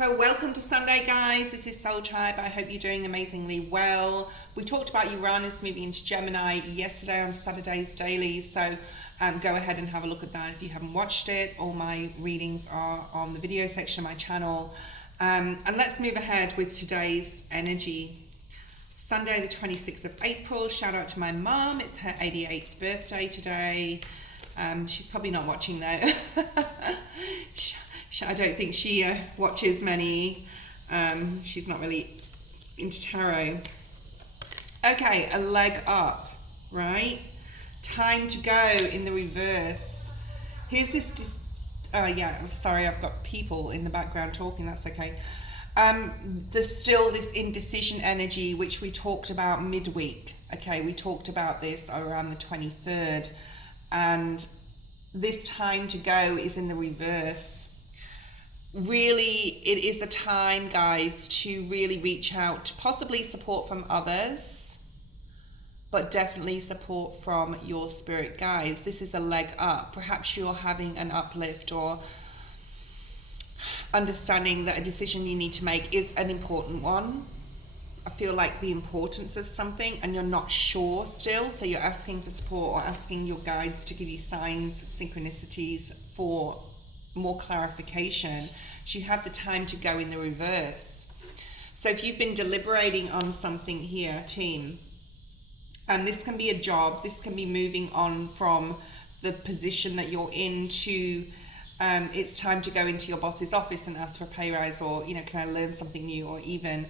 So welcome to Sunday, guys. This is Soul Tribe. I hope you're doing amazingly well. We talked about Uranus moving into Gemini yesterday on Saturday's Daily, so go ahead and have a look at that if you haven't watched it. All my readings are on the video section of my channel. And let's move ahead with today's energy. Sunday the 26th of April. Shout out to my mum. It's her 88th birthday today. She's probably not watching though. I don't think she watches many. She's not really into tarot. Okay, a leg up, right? Time to go in the reverse. Here's this. Oh yeah, sorry, I've got people in the background talking. That's okay. There's still this indecision energy, which we talked about midweek. Okay, we talked about this around the 23rd, and this time to go is in the reverse. Really, it is a time, guys, to really reach out to possibly support from others, but definitely support from your spirit guides. This is a leg up. Perhaps you're having an uplift or understanding that a decision you need to make is an important one. I feel like the importance of something and you're not sure still, so you're asking for support or asking your guides to give you signs, synchronicities for more clarification. So you have the time to go in the reverse. So if you've been deliberating on something here, team, and this can be a job, this can be moving on from the position that you're in to it's time to go into your boss's office and ask for a pay rise, or can I learn something new, or even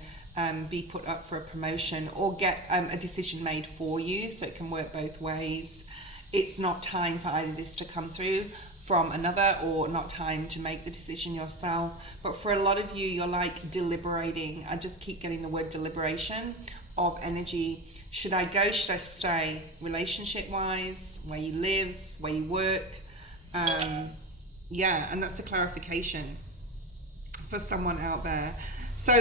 be put up for a promotion, or get a decision made for you. So it can work both ways. It's not time for either this to come through from another, or not time to make the decision yourself. But for a lot of you, you're like deliberating. I just keep getting the word deliberation of energy. Should I go? Should I stay? Relationship wise, where you live, where you work. Yeah, and that's a clarification for someone out there. So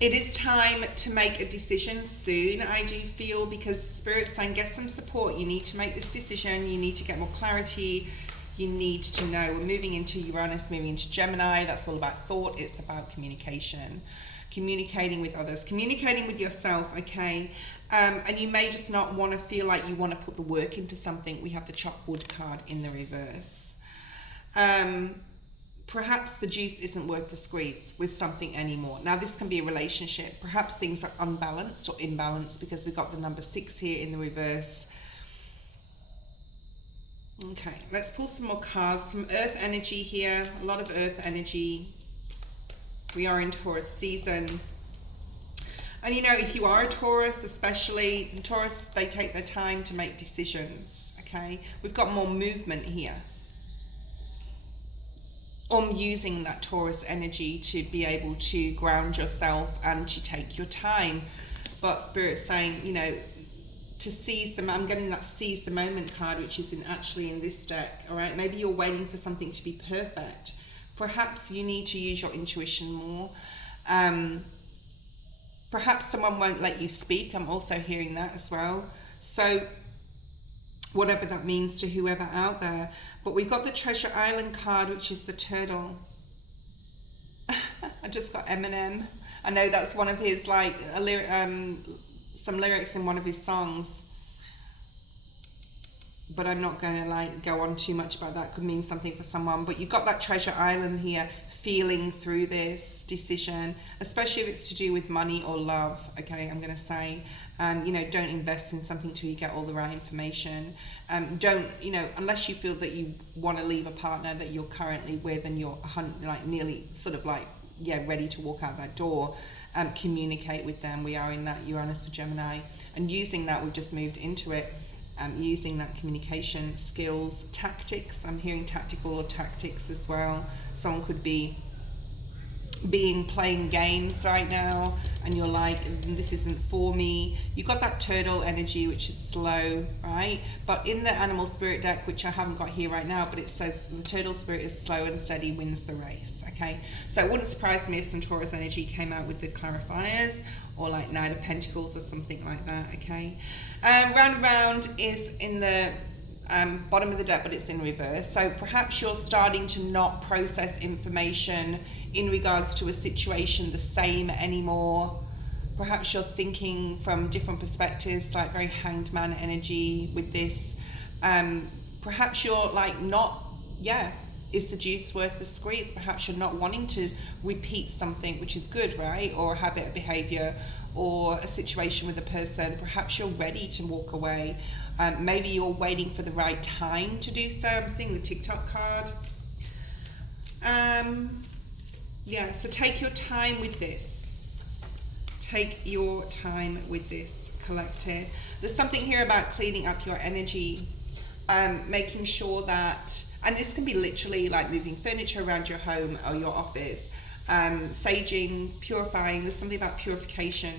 it is time to make a decision soon, I do feel, because Spirit's saying get some support. You need to make this decision. You need to get more clarity. You need to know. We're moving into Uranus, moving into Gemini. That's all about thought. It's about communication, communicating with others, communicating with yourself, okay? And you may just not want to feel like you want to put the work into something. We have the chop wood card in the reverse. Perhaps the juice isn't worth the squeeze with something anymore. Now, this can be a relationship. Perhaps things are unbalanced or imbalanced, because we've got the number 6 here in the reverse. Okay, let's pull some more cards. Some earth energy here, a lot of earth energy. We are in Taurus season. And if you are a Taurus, especially Taurus, they take their time to make decisions, okay? We've got more movement here. Using that Taurus energy to be able to ground yourself and to take your time. But Spirit's saying, to seize them. I'm getting that seize the moment card, which is actually in this deck. All right, maybe you're waiting for something to be perfect. Perhaps you need to use your intuition more. Perhaps someone won't let you speak. I'm also hearing that as well. So whatever that means to whoever out there. But we've got the Treasure Island card, which is the turtle. I just got Eminem. I know that's one of his, some lyrics in one of his songs. But I'm not going to go on too much about that. Could mean something for someone. But you've got that Treasure Island here, feeling through this decision, especially if it's to do with money or love. Okay, I'm going to say, don't invest in something till you get all the right information. Don't, unless you feel that you want to leave a partner that you're currently with and you're nearly ready to walk out that door, communicate with them. We are in that Uranus for Gemini, and using that, we've just moved into it, using that communication skills, tactics. I'm hearing tactical or tactics as well. Someone could be playing games right now, and you're like, this isn't for me. You've got that turtle energy, which is slow, right? But in the animal spirit deck, which I haven't got here right now, but it says the turtle spirit is slow and steady, wins the race, okay? So it wouldn't surprise me if some Taurus energy came out with the clarifiers, or like Knight of Pentacles or something like that, okay? Round and round is in the bottom of the deck, but it's in reverse. So perhaps you're starting to not process information in regards to a situation the same anymore. Perhaps you're thinking from different perspectives, like very hanged man energy with this. Perhaps you're like not, is the juice worth the squeeze? Perhaps you're not wanting to repeat something, which is good, right? Or a habit, a behavior, or a situation with a person. Perhaps you're ready to walk away. Maybe you're waiting for the right time to do so. I'm seeing the TikTok card. So take your time with this. Take your time with this, collective. There's something here about cleaning up your energy, making sure that, and this can be literally like moving furniture around your home or your office, saging, purifying. There's something about purification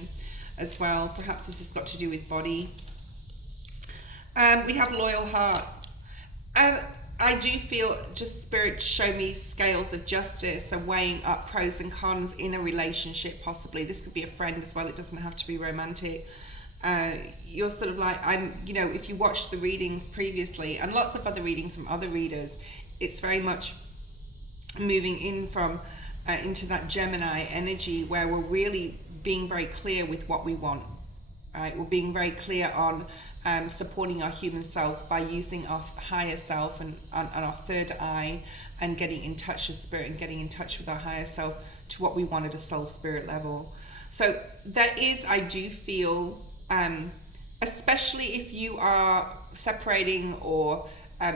as well. Perhaps this has got to do with body. We have loyal heart. I do feel just spirit show me scales of justice and weighing up pros and cons in a relationship. Possibly this could be a friend as well. It doesn't have to be romantic. You're sort of like, if you watched the readings previously and lots of other readings from other readers, it's very much moving in from into that Gemini energy where we're really being very clear with what we want, right? We're being very clear on supporting our human self by using our higher self and our third eye and getting in touch with spirit and getting in touch with our higher self to what we want at a soul spirit level. So there is, I do feel, especially if you are separating or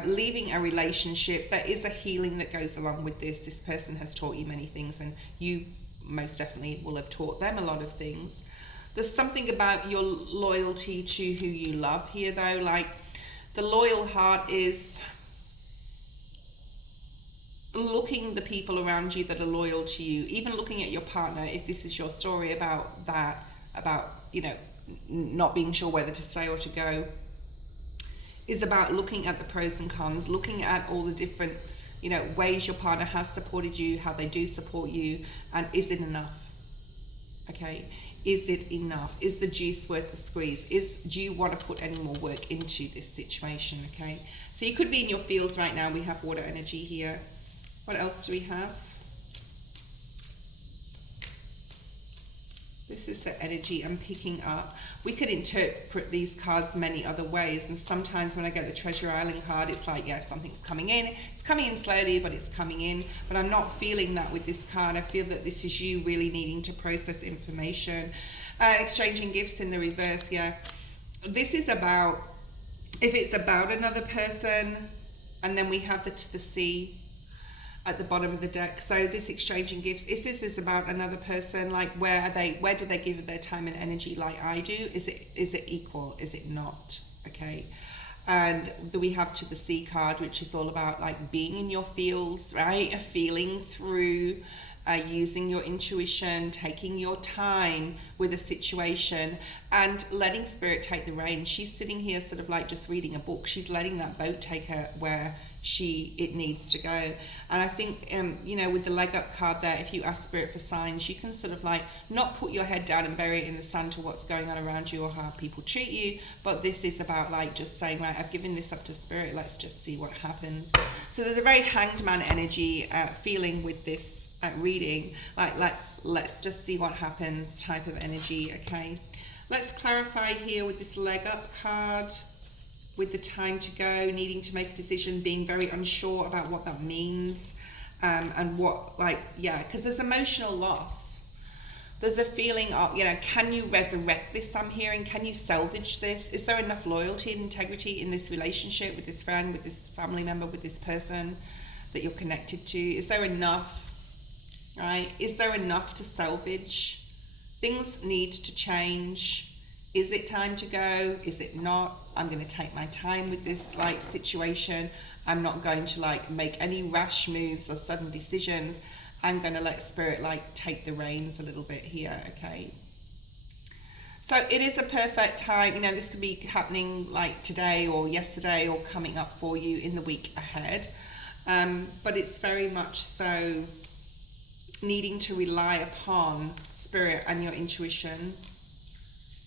leaving a relationship, there is a healing that goes along with this. This person has taught you many things and you most definitely will have taught them a lot of things. There's something about your loyalty to who you love here though, like the loyal heart is looking the people around you that are loyal to you, even looking at your partner, if this is your story about that, about, not being sure whether to stay or to go, is about looking at the pros and cons, looking at all the different, ways your partner has supported you, how they do support you, and is it enough? Okay. Is it enough? Is the juice worth the squeeze? Do you want to put any more work into this situation? Okay, so you could be in your fields right now. We have water energy here. What else do we have? This is the energy I'm picking up. We could interpret these cards many other ways, and sometimes when I get the Treasure Island card, it's like, something's coming in. It's coming in slowly, but it's coming in. But I'm not feeling that with this card. I feel that this is you really needing to process information. Exchanging gifts in the reverse, This is about, if it's about another person, and then we have the sea at the bottom of the deck. So this exchanging gifts, this is about another person, like where do they give their time and energy like I do? Is it equal? Is it not? Okay. And we have to the sea card, which is all about like being in your feels, right? Feeling through, using your intuition, taking your time with a situation and letting spirit take the reins. She's sitting here sort of like just reading a book. She's letting that boat take her where it needs to go. And I think with the leg up card there, if you ask spirit for signs, you can sort of like not put your head down and bury it in the sand to what's going on around you or how people treat you, but this is about like just saying, right, I've given this up to spirit, let's just see what happens. So there's a very hanged man energy feeling with this reading, like let's just see what happens type of energy. Okay, let's clarify here with this leg up card, with the time to go, needing to make a decision, being very unsure about what that means, and what, because there's emotional loss. There's a feeling of, can you resurrect this, I'm hearing? Can you salvage this? Is there enough loyalty and integrity in this relationship with this friend, with this family member, with this person that you're connected to? Is there enough, right? Is there enough to salvage? Things need to change. Is it time to go? Is it not? I'm going to take my time with this situation. I'm not going to make any rash moves or sudden decisions. I'm going to let spirit take the reins a little bit here. Okay. So it is a perfect time. This could be happening today or yesterday or coming up for you in the week ahead. But it's very much so needing to rely upon spirit and your intuition.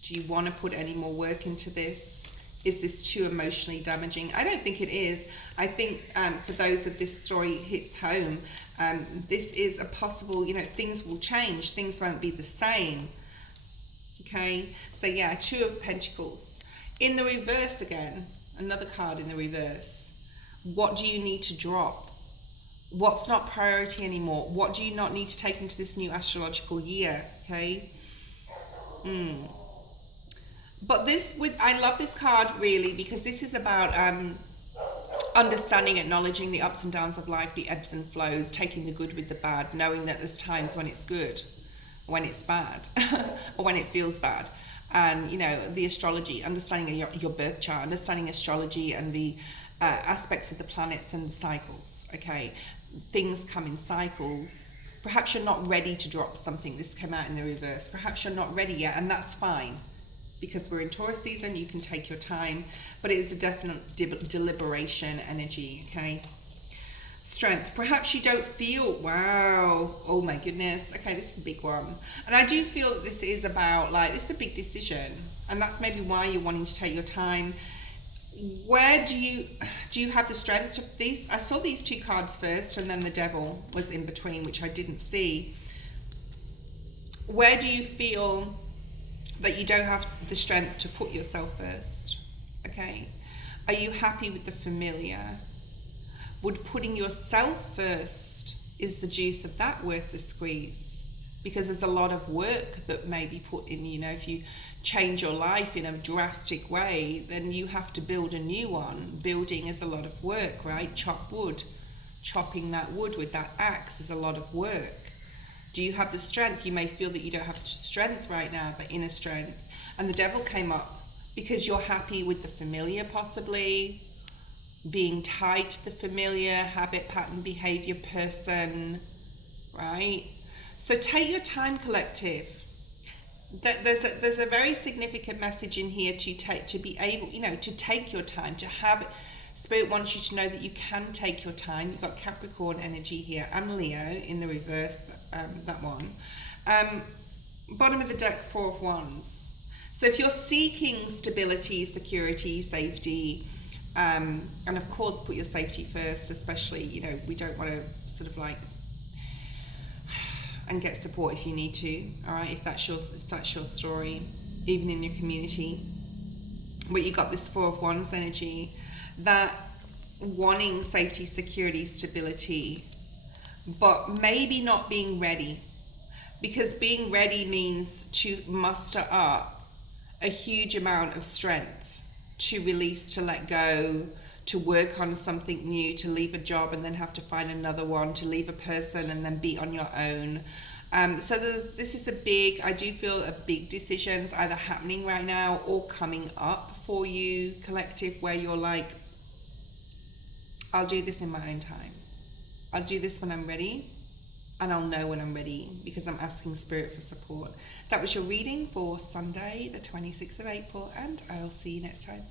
Do you want to put any more work into this? is this too emotionally damaging? I don't think it is. I think for those of this story hits home, this is a possible, things will change. Things won't be the same. Okay, so yeah, Two of Pentacles. In the reverse again, another card in the reverse. What do you need to drop? What's not priority anymore? What do you not need to take into this new astrological year? Okay. But I love this card really, because this is about understanding, acknowledging the ups and downs of life, the ebbs and flows, taking the good with the bad, knowing that there's times when it's good, when it's bad, or when it feels bad. And, the astrology, understanding your birth chart, understanding astrology and the aspects of the planets and the cycles, okay? Things come in cycles. Perhaps you're not ready to drop something. This came out in the reverse. Perhaps you're not ready yet, and that's fine. Because we're in Taurus season, you can take your time, but it is a definite deliberation energy, okay? Strength. Perhaps you don't feel, wow, oh my goodness. Okay, this is a big one. And I do feel that this is about, this is a big decision. And that's maybe why you're wanting to take your time. Where do you have the strength to these? I saw these two cards first, and then the Devil was in between, which I didn't see. Where do you feel that you don't have the strength to put yourself first? Okay, are you happy with the familiar? Would putting yourself first, is the juice of that worth the squeeze? Because there's a lot of work that may be put in. If you change your life in a drastic way, then you have to build a new one. Building is a lot of work, right? Chop wood. Chopping that wood with that axe is a lot of work. Do you have the strength? You may feel that you don't have strength right now, but inner strength. And the Devil came up because you're happy with the familiar, possibly being tied to the familiar, habit, pattern, behavior, person, right? So take your time, collective. There's a very significant message in here to be able, to take your time, to have. Spirit wants you to know that you can take your time. You've got Capricorn energy here and Leo in the reverse, that one. Bottom of the deck, Four of Wands. So if you're seeking stability, security, safety, and of course put your safety first, especially, we don't want to sort of and get support if you need to, all right, if that's your story, even in your community. But you got this Four of Wands energy, that wanting safety, security, stability, but maybe not being ready, because being ready means to muster up a huge amount of strength, to release, to let go, to work on something new, to leave a job and then have to find another one, to leave a person and then be on your own. So this is I do feel a big decisions either happening right now or coming up for you, collective, where you're like, I'll do this in my own time. I'll do this when I'm ready, and I'll know when I'm ready, because I'm asking Spirit for support. That was your reading for Sunday, the 26th of April, and I'll see you next time.